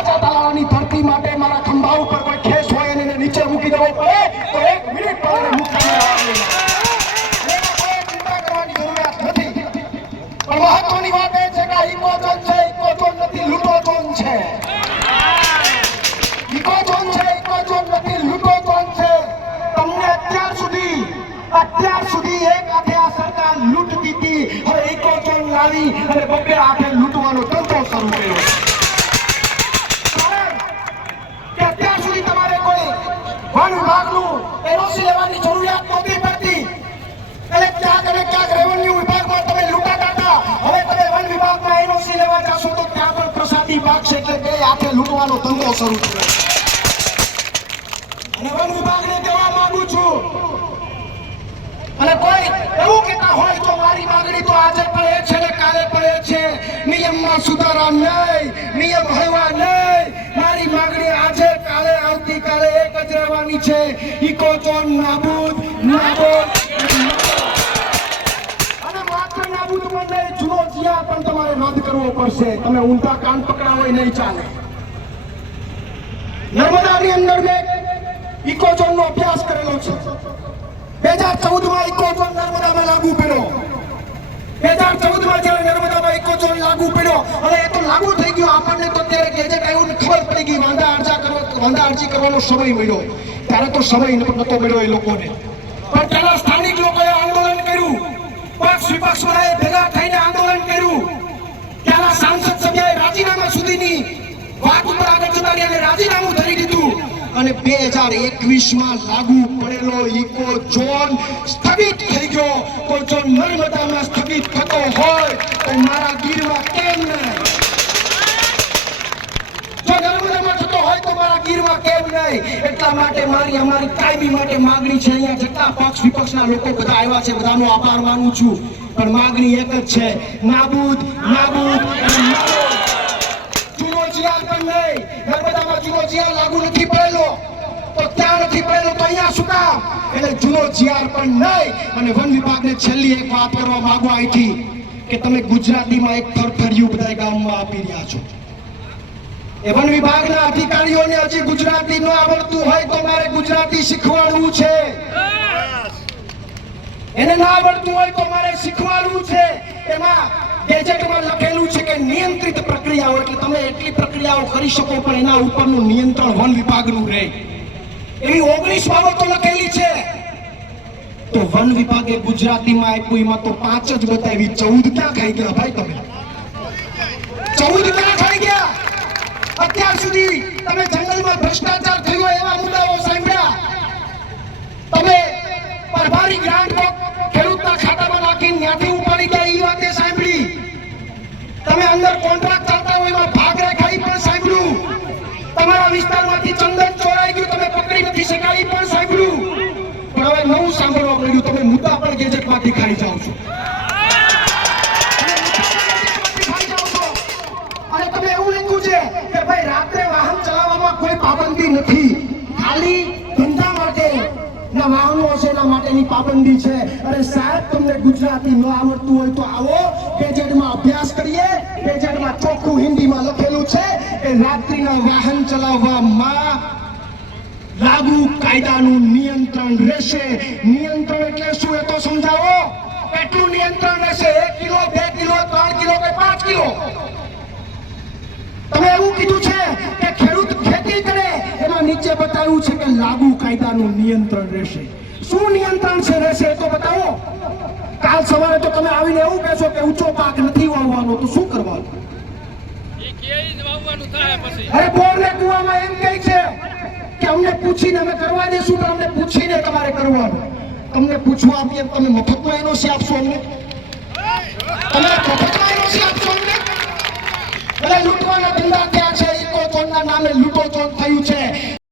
રાજા તલાવાની ધરતી માટે મારા ખંભા ઉપર કોઈ ખેસ હોય અને એને નીચે મૂકી દેવો પડે તો 1 મિનિટ પણ મૂકવામાં આવે એમાં કોઈ ચિંતા કરવાની જરૂરિયાત નથી. પણ મહત્વની વાત એ છે કે ઇકોઝોન છે, ઇકોઝોન નથી, લૂંટોઝોન છે. ઇકોઝોન છે, ઇકોઝોન નથી, લૂંટોઝોન છે. તમને અત્યાર સુધી એક હાથે આ સરકાર લૂંટતી હતી, હવે ઇકોઝોન લાવી અને બબ્બે હાથે લૂંટવાનો ધંધો શરૂ કર્યો. કે અત્યાર સુધી તમારે કોઈ વન વિભાગનું એનઓસી લેવાની જરૂરિયાત નહોતી પડતી. એટલે ક્યાંક અને ક્યાંક રેવન્યુ વિભાગમાં તમે લૂંટાતા હતા. હવે તમે વન વિભાગમાં એનઓસી લેવા જશો તો ત્યાં પણ પ્રસાદી પાકશે, એટલે બે હાથે લૂંટવાનો ધંધો શરૂ થયો. અને વન વિભાગને કહેવા માંગુ છું, અને કોઈ એવું કહેતા હોય તો મારી માંગણી તો આજે પડે છે ને કાલે પડે છે, નિયમમાં સુધારા નહીં, નિયમ હળવા નહીં. મારી માંગણી આજે કાલે આવતીકાલે એક જ રહેવાની છે, ઇકોઝોન નાબૂદ, નાબૂદ. અને માત્ર નાબૂદ પણ નહીં, જૂનો જીયા પણ તમારે રદ કરવો પડશે. તમે ઊંધા કાન પકડા હોય નહીં ચાલે. નર્મદાની અંદર મેં ઇકોઝોન નો અભ્યાસ કરેલો છે. 2014 ઇકોઝોન નર્મદામાં લાગુ પડ્યો. 2014 જ્યારે નર્મદામાં ઇકોઝોન લાગુ પડ્યો, હવે એ તો લાગુ થઈ ગયો. આપણને તો ત્યારે ગેજેટ આવ્યું ને ખબર પડી ગઈ, વાંધા અરજી કરવાનો સમય મળ્યો. ત્યારે તો સમય નતો મળ્યો એ લોકોને. પણ ત્યાંના સ્થાનિક લોકોએ આંદોલન કર્યું, પક્ષ વિપક્ષ વાળાએ ભેગા થઈને આંદોલન કર્યું. ત્યાંના સાંસદ સભ્યએ રાજીનામા સુધીની વાત ઉપર આગળ જતા રહ્યા અને રાજીનામું ધરી દીધું. અને 2021માં લાગુ પડેલો ઇકોઝોન સ્થગિત થઈ ગયો. તો જો નર્મદામાં સ્થગિત થતો હોય તો મારા ગીરમાં કેમ નહીં? જો નર્મદામાં થતો હોય તો મારા ગીરમાં કેમ નહીં? એટલા માટે અમારી કાયમી માટે માંગણી છે. અહીંયા જેટલા પક્ષ વિપક્ષના લોકો બધા આવ્યા છે, બધાનો આભાર માનું છું. પણ માંગણી એક જ છે, નાબૂદ, નાબૂદ, નાબૂદ. જૂનો જીઆર પણ નહીં. નર્મદામાં જૂનો જીઆર લાગુ નથી પડેલો તો ત્યાં નથી પડેલો તો અહીંયા શું કામ? એટલે જૂનો જીઆર પણ નહીં. અને વન વિભાગને છેલ્લી એક વાત કરવા માંગુ અહીંથી, કે તમે ગુજરાતીમાં એક થરથરિયું બધા ગામમાં આપી રહ્યા છો. એ વન વિભાગના અધિકારીઓને હજી ગુજરાતી ન આવડતું હોય તો મારે ગુજરાતી શીખવાડવું છે. એને ના આવડતું હોય તો મારે શીખવાડવું છે. એમાં ગેજેટમાં લખેલું છે કે નિયંત્રિત પ્રક્રિયાઓ, એટલે તમે એટલી પ્રક્રિયાઓ કરી શકો પણ એના ઉપરનું નિયંત્રણ વન વિભાગનું રહે. એવી 19 બાબતો લખેલી છે. તો વન વિભાગે ગુજરાતીમાં આપ્યું, એમાં તો 5 જ બતાવી, 14 ક્યાં ખાઈ ગયા ભાઈ તમે? 14 ક્યાં ખાઈ ગયા? અત્યાર સુધી તમે જંગલમાં ભ્રષ્ટાચાર થયો એવા મુદ્દાઓ સાંભળ્યા. તમે પરભારી ગ્રાન્ટ ખેડૂતના ખાતામાં નાખીને ત્યાંથી ઉપાડી ગયા એ વાતે સાંભળી. તમે અંદર કોન્ટ્રાક્ટ ચાલતા હોય એમાં ભાગ રેખાઈ પણ સાંભળ્યું. તમારા વિસ્તારમાંથી ચંદન ચોરાઈ ગયું, તમે પકડી નથી શકાય પણ સાંભળ્યું. પણ હવે નવું સાંભળવા મળ્યું, તમે મુદ્દા પણ ગેજેટમાંથી ખાઈ જાઓ છો. અને તમે એવું લખ્યું છે કે ભાઈ રાત્રે વાહન ચલાવવામાં કોઈ પાબંદી નથી, ખાલી ધંધા માટે ના વાહનો હશે એના માટેની પાબંદી છે. અરે સાહેબ, તમને ગુજરાતી ન આવડતું હોય તો આવો, ગેજેટમાં અભ્યાસ કરીએ. ગેજેટમાં ચોખ્ખું હિન્દીમાં લખેલું છે કે રાત્રિના વાહન ચલાવવામાં લાગુ કાયદાનું નિયંત્રણ રહેશે. નિયંત્રણ એટલે શું એ તો સમજાવો. કેટલું નિયંત્રણ રહેશે? 1 કિલો, 2 કિલો, 3 કિલો કે 5 કિલો? તમે એવું કીધું છે કે ખેડૂત ખેતી કરે, એમાં નીચે બતાવ્યું છે કે લાગુ કાયદાનું નિયંત્રણ રહેશે. શું નિયંત્રણ છે રહેશે એ તો બતાવો. કાલ સવારે તો તમે આવીને એવું કહેશો કે ઊંચો પાક નથી વાવવાનો, તો શું કરવાનું? અરે બોરને કુવામાં એમ કહે છે કે અમને પૂછીને અમે કરવા દેશું, પણ અમને પૂછીને તમારે કરવાનું. તમને પૂછવા આપીએ તમે મફતમાં એનઓસી આપશો અમને? તમે મફતમાં એનઓસી આપશો અમને? એટલે લૂંટવાના ધંધા થયા છે. ઇકોઝોનના નામે લૂંટોઝોન થયું